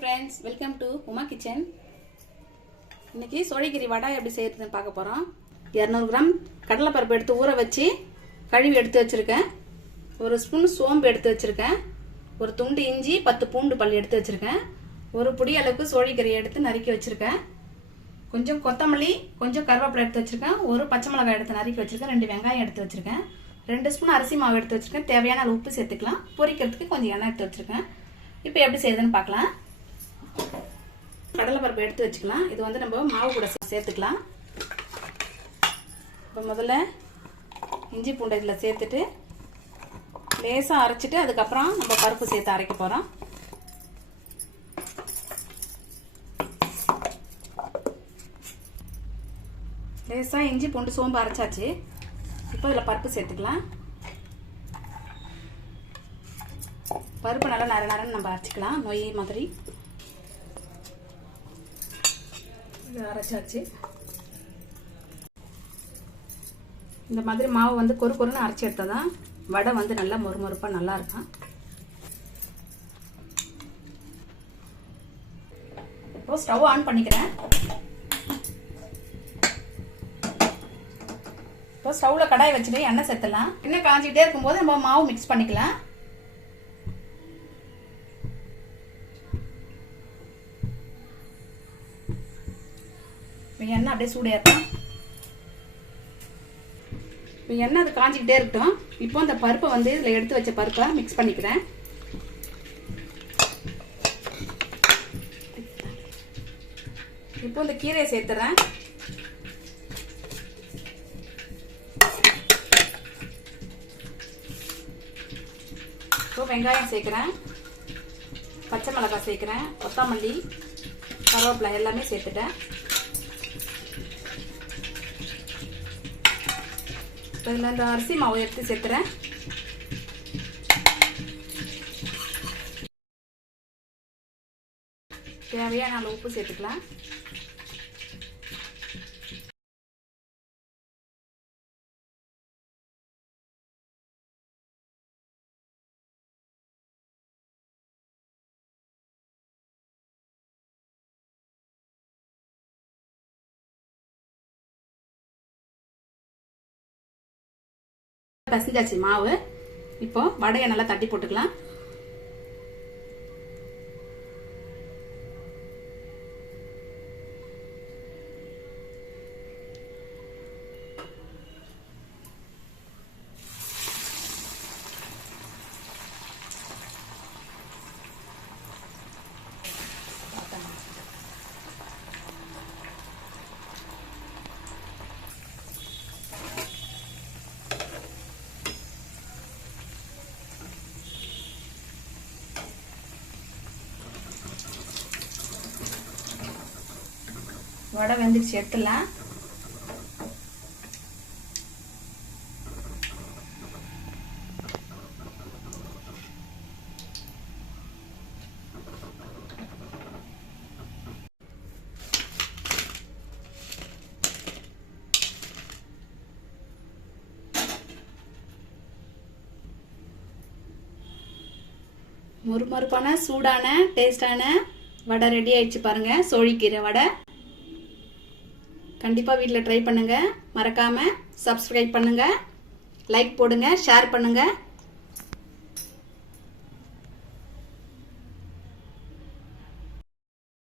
friends, welcome to Uma Kitchen. இன்னைக்கு சோழிக்கீரை வடை எப்படி செய்யறதுன்னு பார்க்க போறோம். 200 கிராம் கடலை பருப்பு எடுத்து ஊற வச்சு கழுவி எடுத்து வச்சிருக்கேன். ஒரு ஸ்பூன் சோம்பு எடுத்து வச்சிருக்கேன். ஒரு துண்டு இஞ்சி 10 பூண்டு பல் எடுத்து வச்சிருக்கேன். ஒரு புடி அளவுக்கு சோழிக்கீரை எடுத்து நறுக்கி வச்சிருக்கேன். கொஞ்சம் கொத்தமல்லி, கொஞ்சம் கருவேப்பிலை எடுத்து வச்சிருக்கேன். ஒரு பச்சை மிளகாய் எடுத்து நறுக்கி வச்சிருக்கேன். 2 வெங்காயம் எடுத்து வச்சிருக்கேன். 2 ஸ்பூன் அரிசி மாவு எடுத்து வச்சிருக்கேன். தேவையான அளவு உப்பு சேர்த்துக்கலாம். பொரிக்கிறதுக்கு கொஞ்சம் எண்ணெய் எடுத்து வச்சிருக்கேன். இப்போ எப்படி செய்யுதுன்னு பார்க்கலாம். கடலை பருப்பு எடுத்து வச்சுக்கலாம். இது வந்து நம்ம மாவு கூட சேர்த்துக்கலாம். இப்போ முதல்ல இஞ்சி பூண்டை இதில் சேர்த்துட்டு லேசாக அரைச்சிட்டு அதுக்கப்புறம் நம்ம பருப்பு சேர்த்து அரைக்க போகிறோம். லேசாக இஞ்சி பூண்டு சோம்பு அரைச்சாச்சு. இப்போ இதில் பருப்பு சேர்த்துக்கலாம். பருப்பு நல்லா நரன்னு நம்ம அரைச்சிக்கலாம். நொய் மாதிரி இது அரைச்சாச்சு. இந்த மாதிரி மாவு வந்து கொருன்னு அரைச்சி எடுத்தால் தான் வடை வந்து நல்லா மொறுமொறுப்பாக நல்லா இருக்கும். இப்போ ஸ்டவ் ஆன் பண்ணிக்கிறேன். இப்போ ஸ்டவ்வில் கடாய் வச்சுட்டு எண்ணெய் சேர்த்துலாம். எண்ணெய் காஞ்சிக்கிட்டே இருக்கும்போது நம்ம மாவு மிக்ஸ் பண்ணிக்கலாம். எண்ணெய் அப்படியே சூடாயிருக்கும். இப்போ எண்ணெய் அது காஞ்சிக்கிட்டே இருக்கட்டும். இப்போ இந்த பருப்பை வந்து இதில் எடுத்து வச்ச பருப்பை மிக்ஸ் பண்ணிக்கிறேன். இப்போ இந்த கீரையை சேர்த்துறேன். இப்போ வெங்காயம் சேர்க்குறேன், பச்சை மிளகாய் சேர்க்குறேன், கொத்தமல்லி, கருவேப்பிலை எல்லாமே சேர்த்துட்டேன். இதில் இந்த அரிசி மாவு எடுத்து சேர்த்துறேன். தேவையான அளவு உப்பு சேர்த்துக்கலாம். பசிஞ்சாச்சு மாவு. இப்போ வடையை நல்லா தட்டி போட்டுக்கலாம். வடை வெந்துச்சு, எடுத்துலாம். மொறுமொறுப்பான சூடான டேஸ்டான வடை ரெடி ஆயிடுச்சு பாருங்க. சோழிக்கீரை வடை கண்டிப்பாக வீட்டில் ட்ரை பண்ணுங்கள். மறக்காமல் சப்ஸ்கிரைப் பண்ணுங்கள், லைக் போடுங்க, ஷேர் பண்ணுங்கள்.